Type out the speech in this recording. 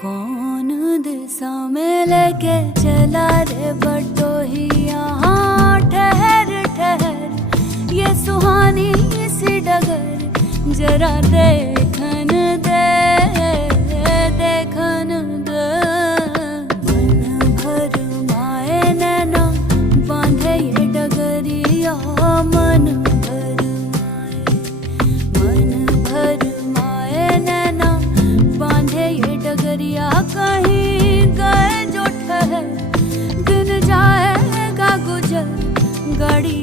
कौन दिशा में लेके चला रे बटोहिया। हाँ ठहर ठहर ये सुहानी सी डगर जरा देखन दे देखन दे। मन भर माए नैना बांधे ये डगरिया। मन भर माए नैना बांधे ये डगरिया। कहीं गए जो ठहर दिन जाएगा गुजर गाड़ी